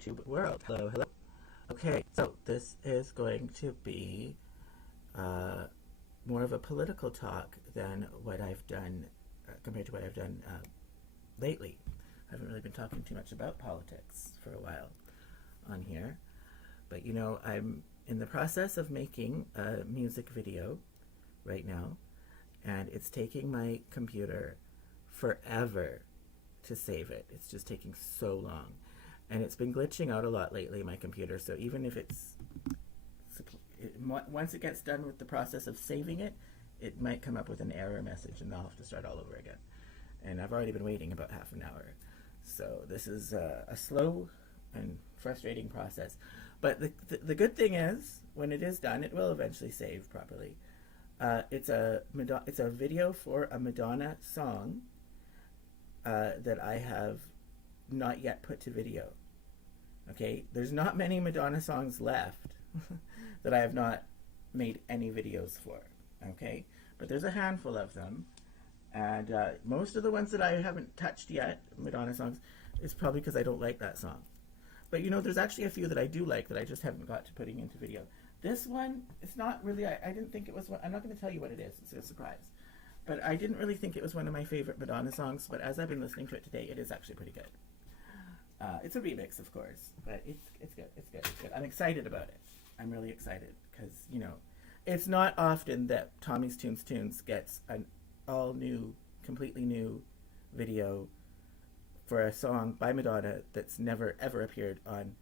YouTube world. Hello, hello. Okay, so this is going to be more of a political talk than what I've done, compared to what I've done lately. I haven't really been talking too much about politics for a while on here. But you know, I'm in the process of making a music video right now, and it's taking my computer forever to save it. It's just taking so long. And it's been glitching out a lot lately, my computer, so even if once it gets done with the process of saving it, it might come up with an error message and I'll have to start all over again. And I've already been waiting about half an hour. So this is a slow and frustrating process. But the good thing is, when it is done, it will eventually save properly. It's a video for a Madonna song that I have not yet put to video. Okay, there's not many Madonna songs left that I have not made any videos for. Okay, but there's a handful of them, and most of the ones that I haven't touched yet, Madonna songs, is probably because I don't like that song. But you know, there's actually a few that I do like that I just haven't got to putting into video. This one, it's not really, I didn't think it was one. I'm not going to tell you what it is, it's a surprise. But I didn't really think it was one of my favorite Madonna songs, but as I've been listening to it today, it is actually pretty good. It's a remix, of course, but it's good. I'm excited about it. I'm really excited because, you know, it's not often that Tommy's Tunes gets an all-new, completely new video for a song by Madonna that's never, ever appeared on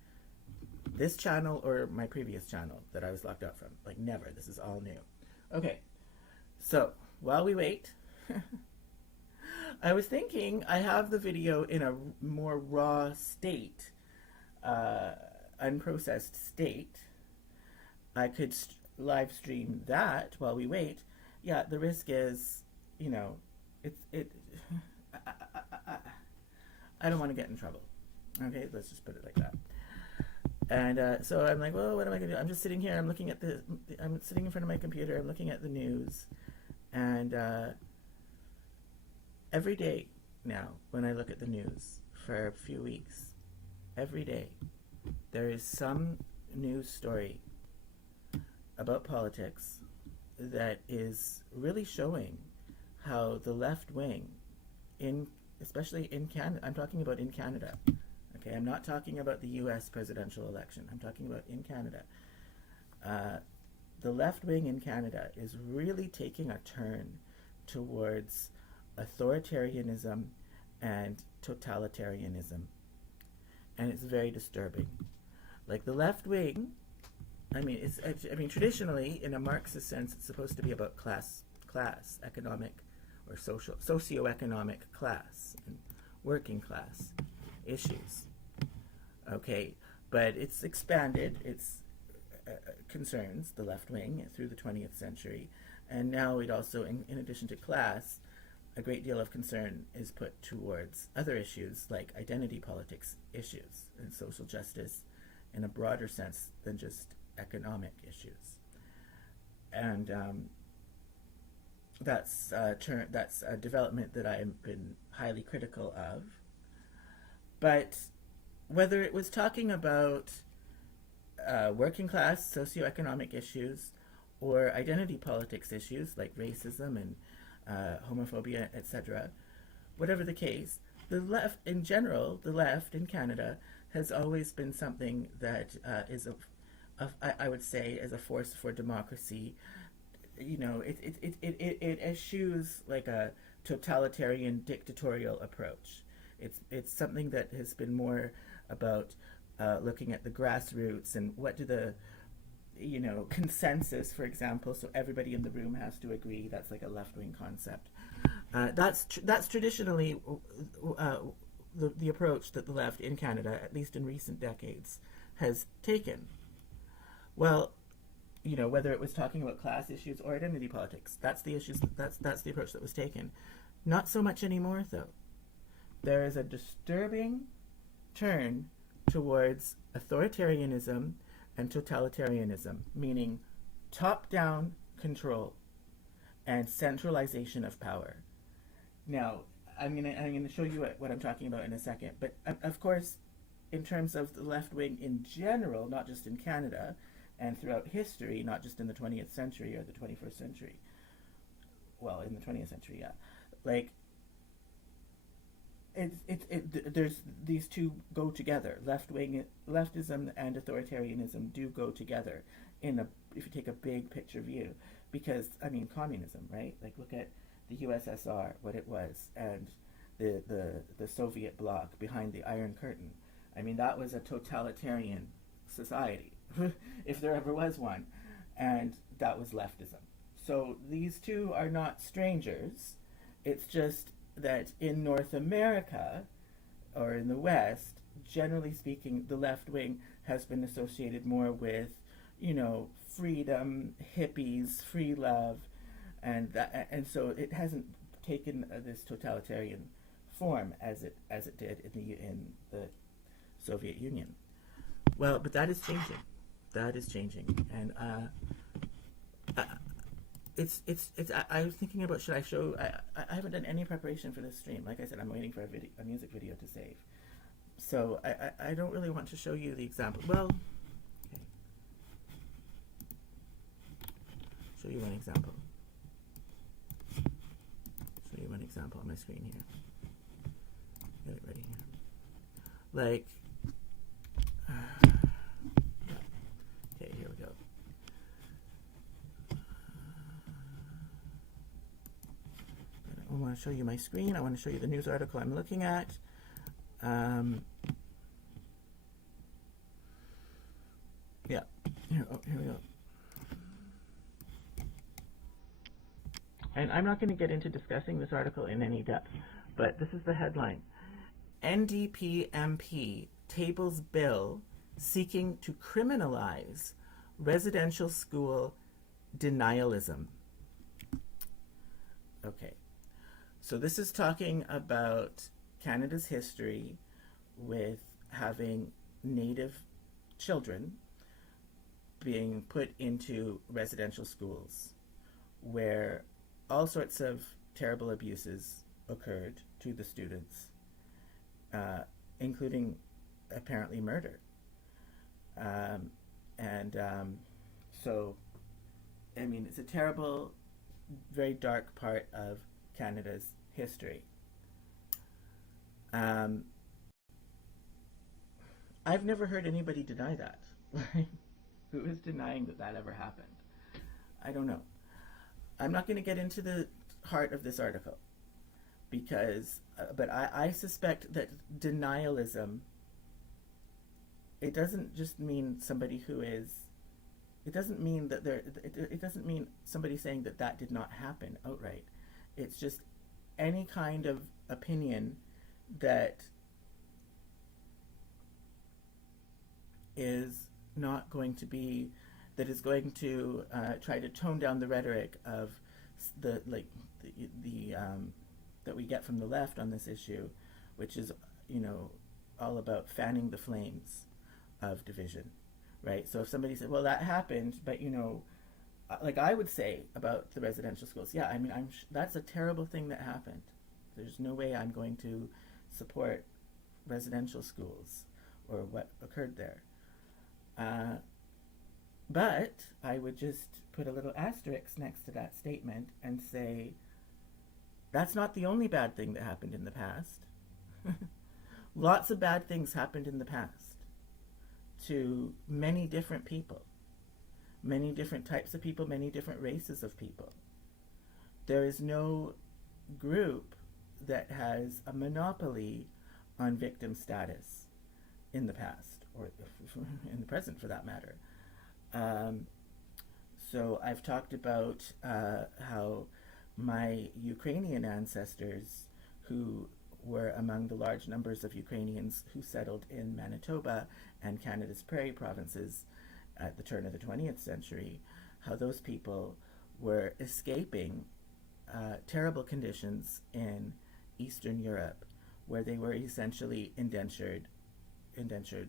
this channel or my previous channel that I was locked out from. Like, never. This is all new. Okay, so while we wait, I was thinking I have the video in a more raw state, unprocessed state. I could live stream that while we wait. Yeah, the risk is, you know, I don't want to get in trouble. Okay, let's just put it like that. And so I'm like, well, what am I going to do? I'm just sitting here. I'm sitting in front of my computer. I'm looking at the news. And every day now, when I look at the news for a few weeks, every day, there is some news story about politics that is really showing how the left wing, especially in Canada, I'm talking about in Canada, okay, I'm not talking about the US presidential election, I'm talking about in Canada. The left wing in Canada is really taking a turn towards authoritarianism and totalitarianism. And it's very disturbing. Like the left wing, I mean, traditionally, in a Marxist sense, it's supposed to be about class, economic, or socioeconomic class, and working class issues. Okay, but it's expanded its concerns, the left wing, through the 20th century, and now it also, in addition to class, a great deal of concern is put towards other issues like identity politics issues and social justice in a broader sense than just economic issues. And that's a development that I've been highly critical of. But whether it was talking about working class socioeconomic issues or identity politics issues like racism and homophobia, etc., whatever the case, the left in general, the left in Canada has always been something that is I would say, as a force for democracy. You know, it eschews like a totalitarian dictatorial approach. It's something that has been more about looking at the grassroots and what do the, you know, consensus, for example, so everybody in the room has to agree. That's like a left-wing concept. That's traditionally the approach that the left in Canada, at least in recent decades, has taken. Well, you know, whether it was talking about class issues or identity politics, that's the issues. That's the approach that was taken. Not so much anymore, though. There is a disturbing turn towards authoritarianism and totalitarianism, meaning top-down control and centralization of power. Now, I'm gonna show you what I'm talking about in a second, but of course, in terms of the left wing in general, not just in Canada, and throughout history, not just in the 20th century or the 21st century. Well, in the 20th century, yeah. Like, there's these two go together. Leftism and authoritarianism do go together if you take a big picture view, because I mean communism, right? Like look at the USSR, what it was, and the Soviet bloc behind the Iron Curtain. I mean that was a totalitarian society, if there ever was one, and that was leftism. So these two are not strangers. It's just that in North America, or in the West, generally speaking, the left wing has been associated more with, freedom, hippies, free love, and so it hasn't taken this totalitarian form as it did in the Soviet Union. Well, but that is changing. That is changing, and I was thinking about, should I show? I haven't done any preparation for this stream. Like I said, I'm waiting for a music video to save. So I don't really want to show you the example. Well, okay. Show you one example. Show you one example on my screen here. Get it ready here. Like, okay, here we go. I want to show you my screen. I want to show you the news article I'm looking at. Yeah, here we go. And I'm not going to get into discussing this article in any depth, but this is the headline. NDP MP tables bill seeking to criminalize residential school denialism. Okay. So this is talking about Canada's history with having Native children being put into residential schools where all sorts of terrible abuses occurred to the students, including apparently murder. So, I mean, it's a terrible, very dark part of Canada's history. I've never heard anybody deny that. Who is denying that ever happened? I don't know. I'm not going to get into the heart of this article because, but I suspect that denialism, it doesn't just mean somebody who is, it doesn't mean that it doesn't mean somebody saying that did not happen outright. It's just any kind of opinion that is not going to be, that is going to try to tone down the rhetoric of the that we get from the left on this issue, which is all about fanning the flames of division, right? So if somebody said, well, that happened, but like I would say about the residential schools, yeah, I mean, that's a terrible thing that happened. There's no way I'm going to support residential schools or what occurred there. But I would just put a little asterisk next to that statement and say, that's not the only bad thing that happened in the past. Lots of bad things happened in the past to many different people, many different types of people, many different races of people. There is no group that has a monopoly on victim status in the past, or in the present for that matter. So I've talked about how my Ukrainian ancestors, who were among the large numbers of Ukrainians who settled in Manitoba and Canada's prairie provinces at the turn of the 20th century, how those people were escaping terrible conditions in Eastern Europe, where they were essentially indentured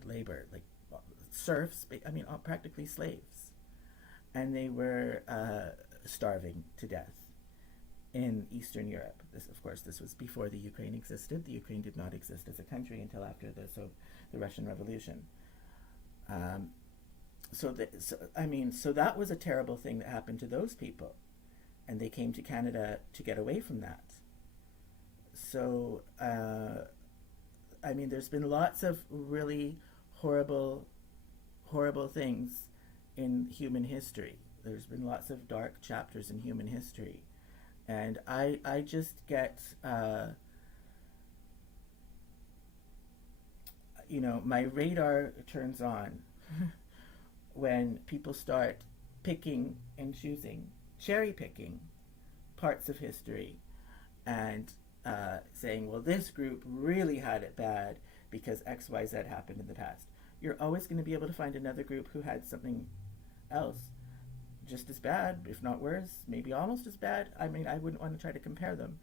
labor, like serfs, I mean, practically slaves. And they were starving to death in Eastern Europe. This was before the Ukraine existed. The Ukraine did not exist as a country until after the Russian Revolution. So that was a terrible thing that happened to those people, and they came to Canada to get away from that. So, there's been lots of really horrible things in human history. There's been lots of dark chapters in human history. And I just get, my radar turns on when people start picking and choosing, cherry picking parts of history and saying, well, this group really had it bad because X, Y, Z happened in the past. You're always going to be able to find another group who had something else just as bad, if not worse, maybe almost as bad. I wouldn't want to try to compare them.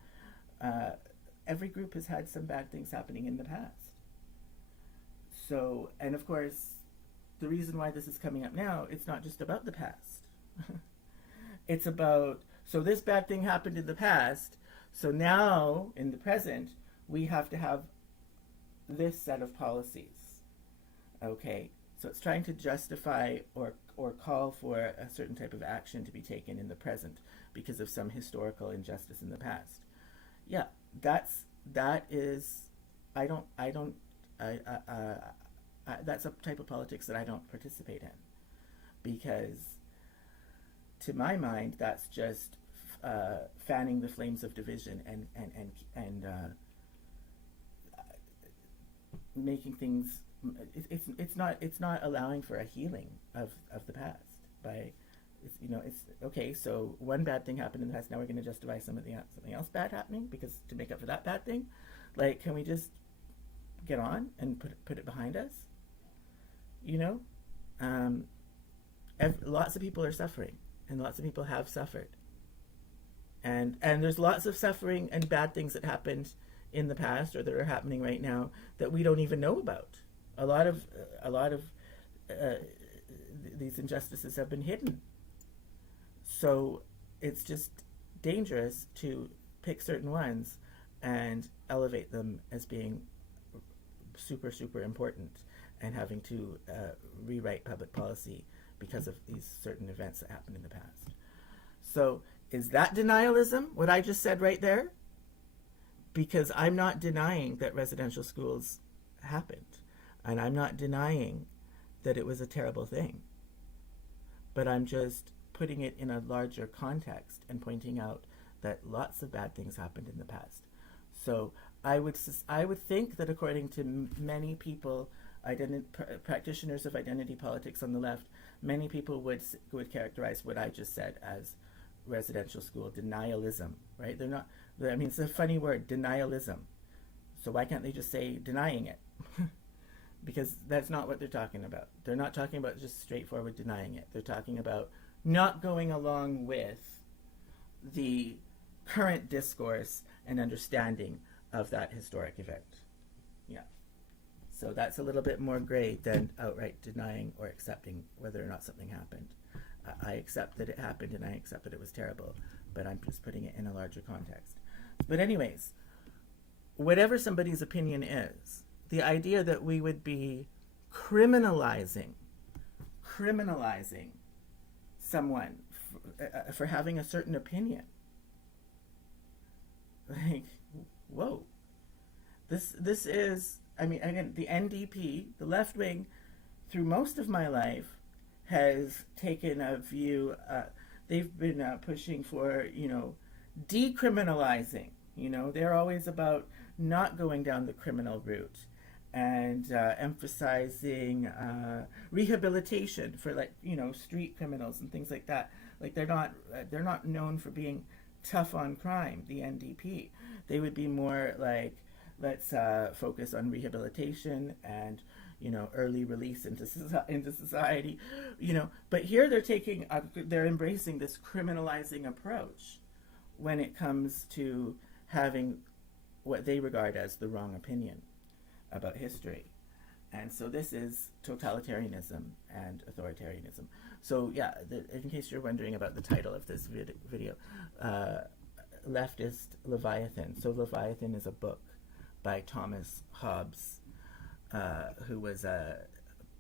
Every group has had some bad things happening in the past. So, and of course, the reason why this is coming up now, it's not just about the past. It's about, so this bad thing happened in the past, so now, in the present, we have to have this set of policies. Okay, so it's trying to justify or call for a certain type of action to be taken in the present because of some historical injustice in the past. Yeah, that's a type of politics that I don't participate in, because to my mind that's just fanning the flames of division and making things. It's not allowing for a healing of the past by, it's okay. So one bad thing happened in the past. Now we're going to justify something else bad happening because to make up for that bad thing. Like, can we just get on and put it behind us? Lots of people are suffering, and lots of people have suffered, and there's lots of suffering and bad things that happened in the past or that are happening right now that we don't even know about. A lot of these injustices have been hidden. So it's just dangerous to pick certain ones and elevate them as being super, super important and having to rewrite public policy because of these certain events that happened in the past. So is that denialism, what I just said right there? Because I'm not denying that residential schools happened. And I'm not denying that it was a terrible thing. But I'm just putting it in a larger context and pointing out that lots of bad things happened in the past. So I would think that according to many people, practitioners of identity politics on the left, many people would characterize what I just said as residential school denialism, right? They're not, it's a funny word, denialism. So why can't they just say denying it? Because that's not what they're talking about. They're not talking about just straightforward denying it. They're talking about not going along with the current discourse and understanding of that historic event. Yeah. So that's a little bit more gray than outright denying or accepting whether or not something happened. I accept that it happened and I accept that it was terrible, but I'm just putting it in a larger context. But anyways, whatever somebody's opinion is, the idea that we would be criminalizing someone for having a certain opinion, like, whoa, this is, again, the NDP, the left wing, through most of my life, has taken a view. They've been pushing for, decriminalizing. They're always about not going down the criminal route, and emphasizing rehabilitation for street criminals and things like that. Like they're not known for being tough on crime. The NDP, they would be more like, let's focus on rehabilitation and early release into society. But here they're embracing this criminalizing approach when it comes to having what they regard as the wrong opinion about history. And so this is totalitarianism and authoritarianism. So yeah, in case you're wondering about the title of this video, Leftist Leviathan. So Leviathan is a book by Thomas Hobbes, who was a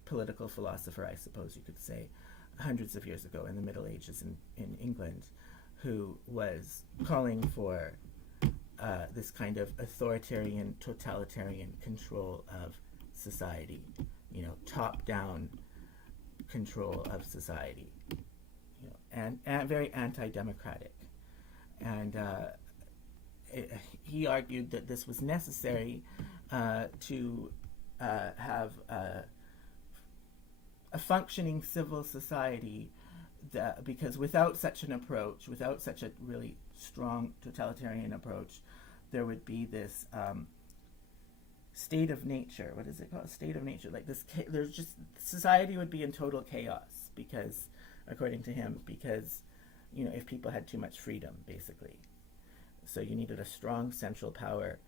political philosopher, I suppose you could say, hundreds of years ago in the Middle Ages in England, who was calling for this kind of authoritarian, totalitarian control of society, top-down control of society, and very anti-democratic. And he argued that this was necessary to have a functioning civil society, because without such an approach, without such a really strong totalitarian approach, there would be this state of nature. What is it called? State of nature. Like this, there's just, society would be in total chaos because, according to him, because if people had too much freedom, basically. So you needed a strong central power,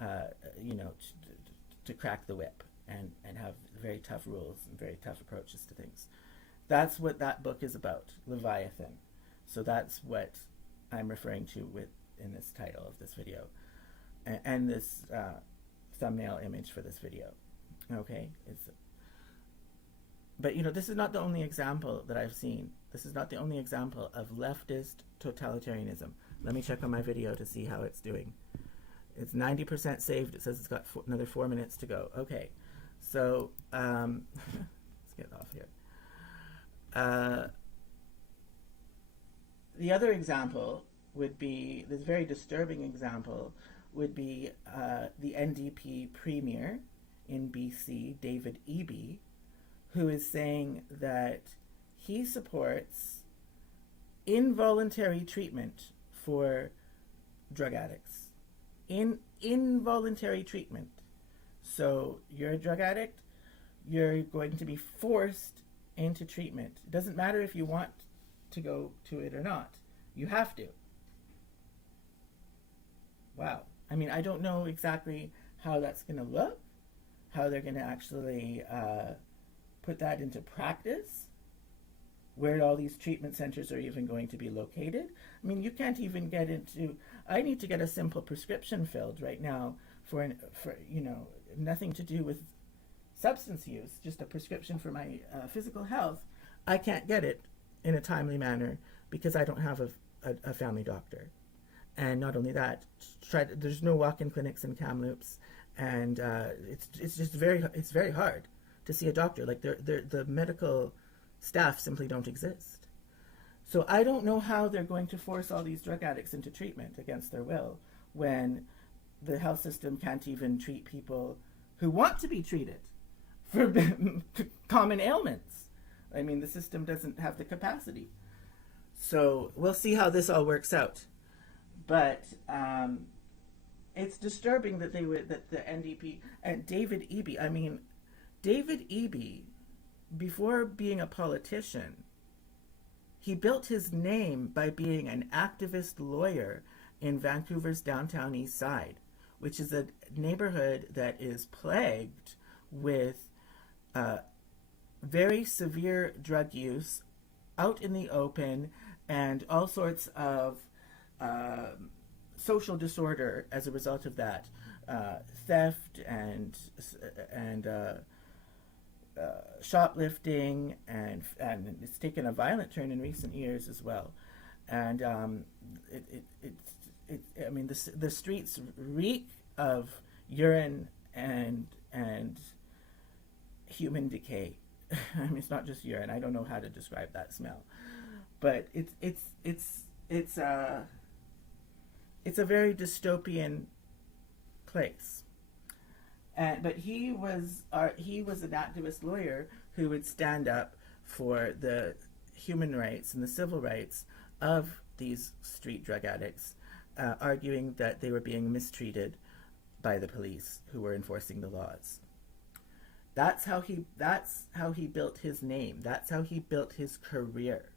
to crack the whip and have very tough rules and very tough approaches to things. That's what that book is about, Leviathan. So that's what I'm referring to in this title of this video, and this thumbnail image for this video. Okay, but this is not the only example that I've seen. This is not the only example of leftist totalitarianism. Let me check on my video to see how it's doing. It's 90% saved. It says it's got another 4 minutes to go. Okay, so let's get off here. The other example would be, this very disturbing example, would be the NDP premier in BC, David Eby, who is saying that he supports involuntary treatment for drug addicts. Involuntary treatment. So you're a drug addict, you're going to be forced into treatment. It doesn't matter if you want to go to it or not. You have to. Wow. I mean, I don't know exactly how that's going to look, how they're going to actually put that into practice, where all these treatment centers are even going to be located. I mean, you can't even get into, I need to get a simple prescription filled right now for nothing to do with substance use, just a prescription for my physical health. I can't get it in a timely manner because I don't have a family doctor. And not only that, there's no walk-in clinics in Kamloops, and it's just very hard to see a doctor. Like the medical staff simply don't exist. So I don't know how they're going to force all these drug addicts into treatment against their will when the health system can't even treat people who want to be treated for common ailments. I mean, the system doesn't have the capacity. So we'll see how this all works out. But it's disturbing that that the NDP and David Eby. I mean, David Eby, before being a politician, he built his name by being an activist lawyer in Vancouver's downtown east side, which is a neighborhood that is plagued with very severe drug use out in the open and all sorts of social disorder as a result of that, theft and shoplifting, and it's taken a violent turn in recent years as well. And I mean, the streets reek of urine and human decay. I mean, it's not just urine. I don't know how to describe that smell, but it's a very dystopian place. But he was an activist lawyer who would stand up for the human rights and the civil rights of these street drug addicts, arguing that they were being mistreated by the police who were enforcing the laws. That's how he built his name. That's how he built his career,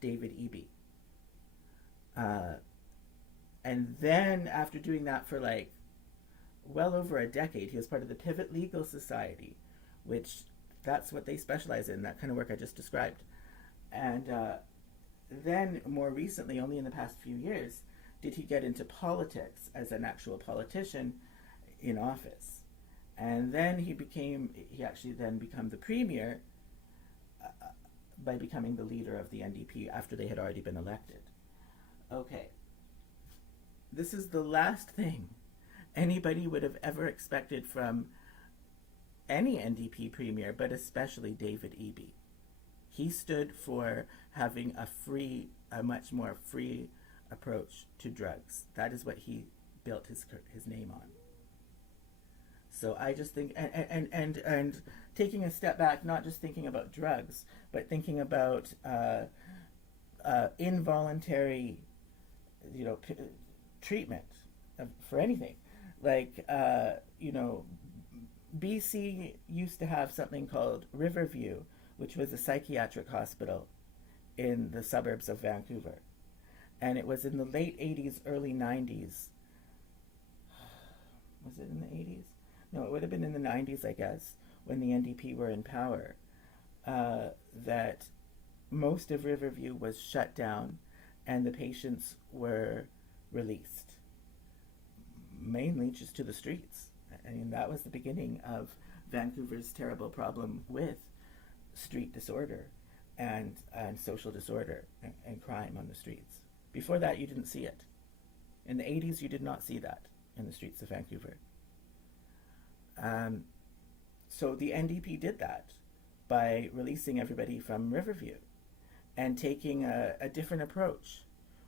David Eby. And then after doing that for well over a decade, he was part of the Pivot Legal Society, which that's what they specialize in, that kind of work I just described. And then more recently, only in the past few years, did he get into politics as an actual politician in office. And then he actually then became the premier by becoming the leader of the NDP after they had already been elected. Okay. This is the last thing anybody would have ever expected from any NDP premier, but especially David Eby. He stood for having a much more free approach to drugs. That is what he built his name on. So I just think, and taking a step back, not just thinking about drugs, but thinking about involuntary, treatment for anything. Like, BC used to have something called Riverview, which was a psychiatric hospital in the suburbs of Vancouver. And it was in the late 80s, early 90s. Was it in the 80s? No, it would have been in the 90s, I guess, when the NDP were in power, that most of Riverview was shut down and the patients were released, mainly just to the streets. I mean, that was the beginning of Vancouver's terrible problem with street disorder and social disorder and crime on the streets. Before that, you didn't see it. In the 80s, you did not see that in the streets of Vancouver. So the NDP did that by releasing everybody from Riverview and taking a different approach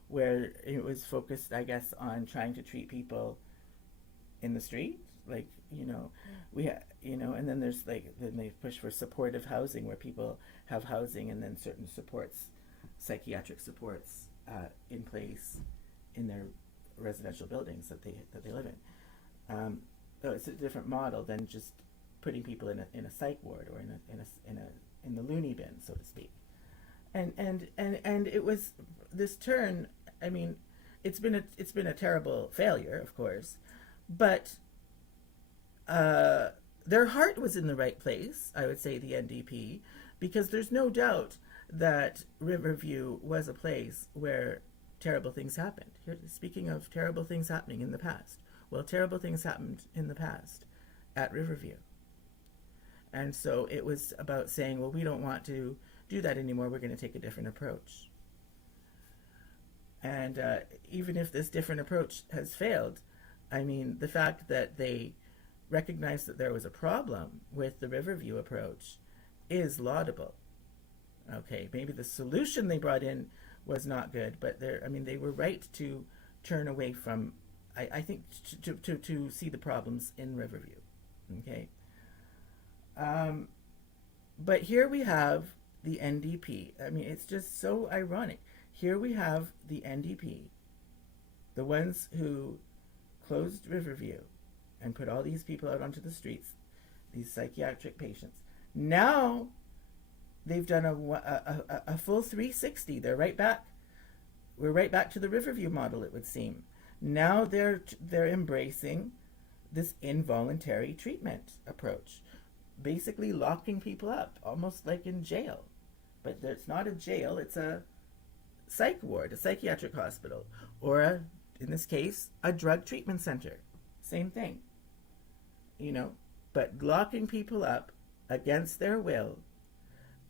where it was focused, I guess, on trying to treat people in the street. Like, and then there's then they push for supportive housing where people have housing and then certain supports, psychiatric supports in place in their residential buildings that they live in. So it's a different model than just putting people in a psych ward or in the loony bin, so to speak. And it was this turn. I mean, it's been a terrible failure, of course, but their heart was in the right place, I would say, the NDP, because there's no doubt that Riverview was a place where terrible things happened. Speaking of terrible things happening in the past, well, terrible things happened in the past at Riverview. And so it was about saying, well, we don't want to do that anymore. We're going to take a different approach. And even if this different approach has failed, I mean, the fact that they recognized that there was a problem with the Riverview approach is laudable. Okay, maybe the solution they brought in was not good, but they were right to turn away from, I think, to see the problems in Riverview. Okay. But here we have the NDP. I mean, it's just so ironic. Here we have the NDP, the ones who closed Riverview and put all these people out onto the streets, these psychiatric patients. Now they've done a full 360. They're right back. We're right back to the Riverview model, it would seem. Now they're embracing this involuntary treatment approach, basically locking people up, almost like in jail. But it's not a jail, it's a psych ward, a psychiatric hospital, or in this case, a drug treatment center. Same thing. But locking people up against their will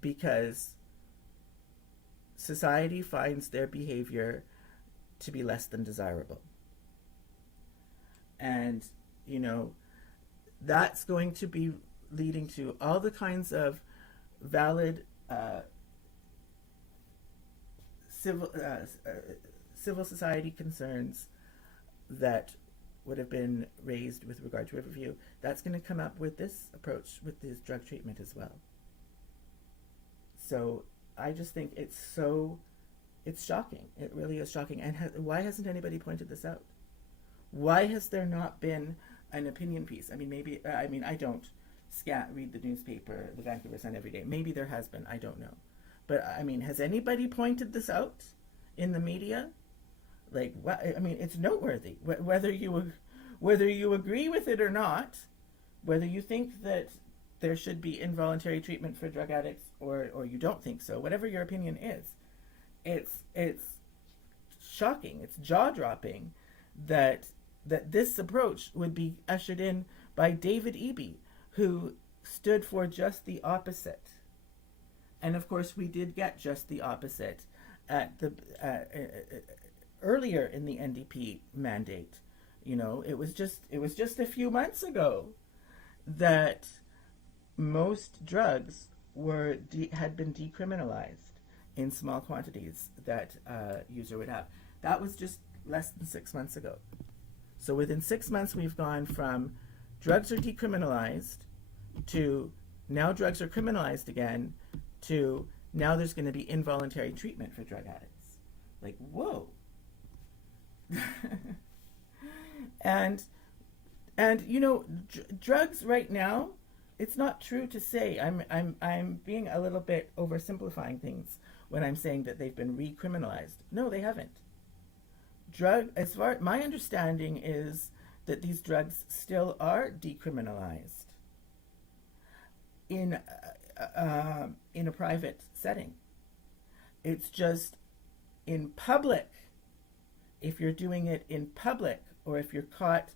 because society finds their behavior to be less than desirable. And, that's going to be leading to all the kinds of valid civil society concerns that would have been raised with regard to Riverview. That's going to come up with this approach, with this drug treatment as well. So I just think it's shocking. It really is shocking. And why hasn't anybody pointed this out? Why has there not been an opinion piece? I mean, I don't read the newspaper, the Vancouver Sun, every day. Maybe there has been. I don't know. But, I mean, has anybody pointed this out in the media? Like, what? I mean, it's noteworthy. Whether you agree with it or not, whether you think that there should be involuntary treatment for drug addicts or you don't think so, whatever your opinion is, it's shocking. It's jaw-dropping that this approach would be ushered in by David Eby, who stood for just the opposite. And of course, we did get just the opposite at the earlier in the NDP mandate. You know, it was just a few months ago that most drugs had been decriminalized in small quantities that a user would have. That was just less than 6 months ago. So within 6 months, we've gone from drugs are decriminalized to now drugs are criminalized again to now there's going to be involuntary treatment for drug addicts. Like, whoa. and you know, drugs right now, it's not true to say, I'm being a little bit oversimplifying things when I'm saying that they've been recriminalized. No, they haven't. My understanding is that these drugs still are decriminalized in a private setting. It's just in public. If you're doing it in public, or if you're caught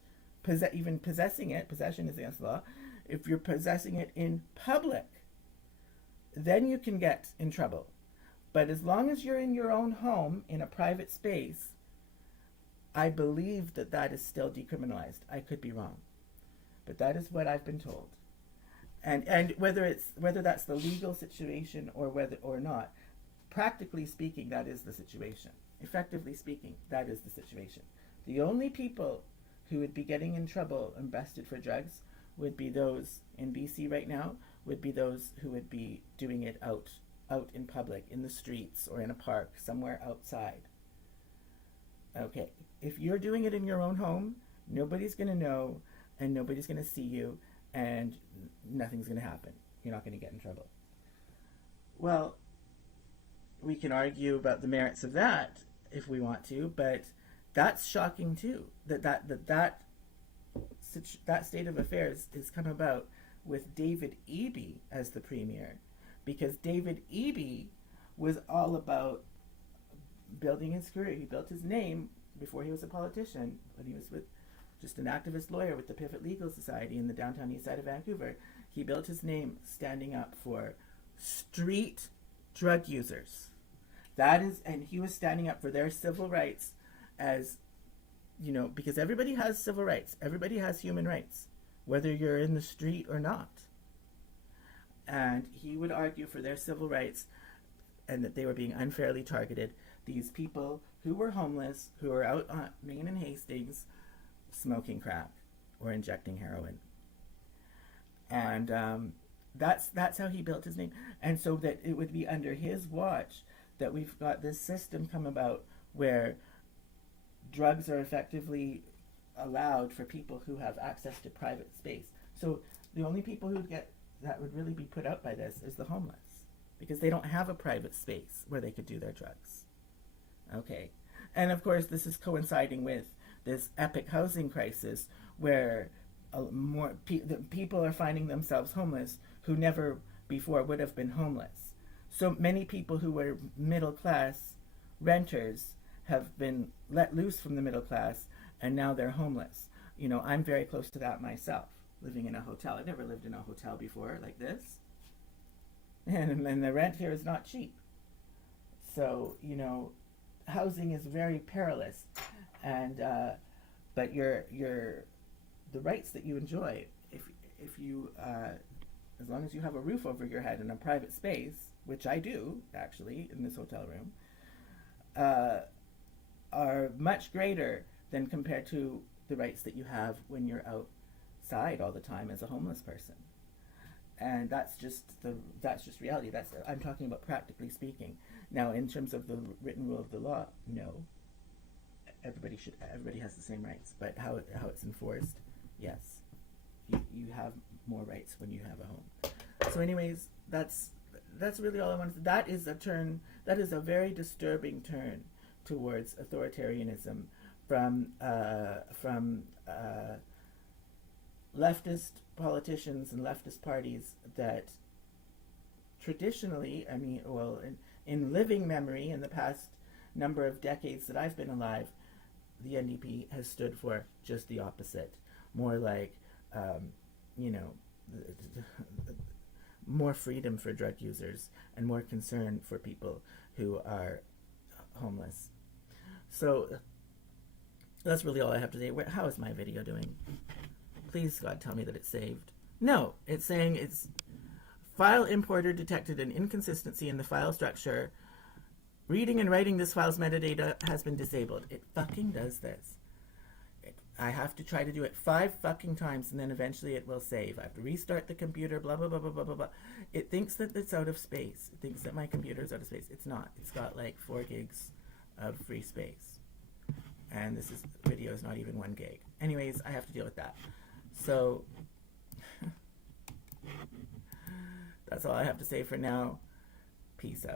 even possessing it, possession is against the law. If you're possessing it in public, then you can get in trouble. But as long as you're in your own home, in a private space, I believe that is still decriminalized. I could be wrong, but that is what I've been told. And whether that's the legal situation or not, practically speaking, that is the situation. Effectively speaking, that is the situation. The only people who would be getting in trouble and busted for drugs would be those in BC right now, would be those who would be doing it out in public, in the streets or in a park, somewhere outside. Okay, if you're doing it in your own home, nobody's going to know, and nobody's going to see you, and nothing's going to happen. You're not going to get in trouble. Well, we can argue about the merits of that if we want to, but that's shocking too. That state of affairs has come about with David Eby as the premier, because David Eby was all about building his career. He built his name before he was a politician, when he was just an activist lawyer with the Pivot Legal Society in the downtown east side of Vancouver. He built his name standing up for street drug users. And he was standing up for their civil rights, as, you know, because everybody has civil rights. Everybody has human rights, whether you're in the street or not. And he would argue for their civil rights and that they were being unfairly targeted. These people who were homeless, who were out on Main and Hastings smoking crack or injecting heroin. And that's how he built his name. And so that it would be under his watch that we've got this system come about where drugs are effectively allowed for people who have access to private space. So the only people that would really be put out by this is the homeless, because they don't have a private space where they could do their drugs. Okay. And of course, this is coinciding with this epic housing crisis where people are finding themselves homeless who never before would have been homeless. So many people who were middle class renters have been let loose from the middle class, and now they're homeless. You know, I'm very close to that myself, living in a hotel. I've never lived in a hotel before like this. And the rent here is not cheap. So, you know, housing is very perilous. And but the rights that you enjoy, if you as long as you have a roof over your head in a private space, which I do actually in this hotel room, are much greater than compared to the rights that you have when you're outside all the time as a homeless person. And that's just reality. I'm talking about practically speaking. Now, in terms of the written rule of the law, no. Everybody has the same rights, but how it's enforced, yes. You have more rights when you have a home. So anyways, that's really all I wanted to. That is a very disturbing turn towards authoritarianism from leftist politicians and leftist parties that traditionally, in living memory in the past number of decades that I've been alive, the NDP has stood for just the opposite. More like you know, more freedom for drug users and more concern for people who are homeless. So that's really all I have to say. How is my video doing? Please, God, tell me that it's saved. No, it's saying it's file importer detected an inconsistency in the file structure. Reading and writing this file's metadata has been disabled. It fucking does this. I have to try to do it 5 fucking times, and then eventually it will save. I have to restart the computer, blah, blah, blah, blah, blah, blah, blah. It thinks that it's out of space. It thinks that my computer is out of space. It's not. It's got like 4 gigs of free space. And this video is not even 1 gig. Anyways, I have to deal with that. So, that's all I have to say for now. Peace out.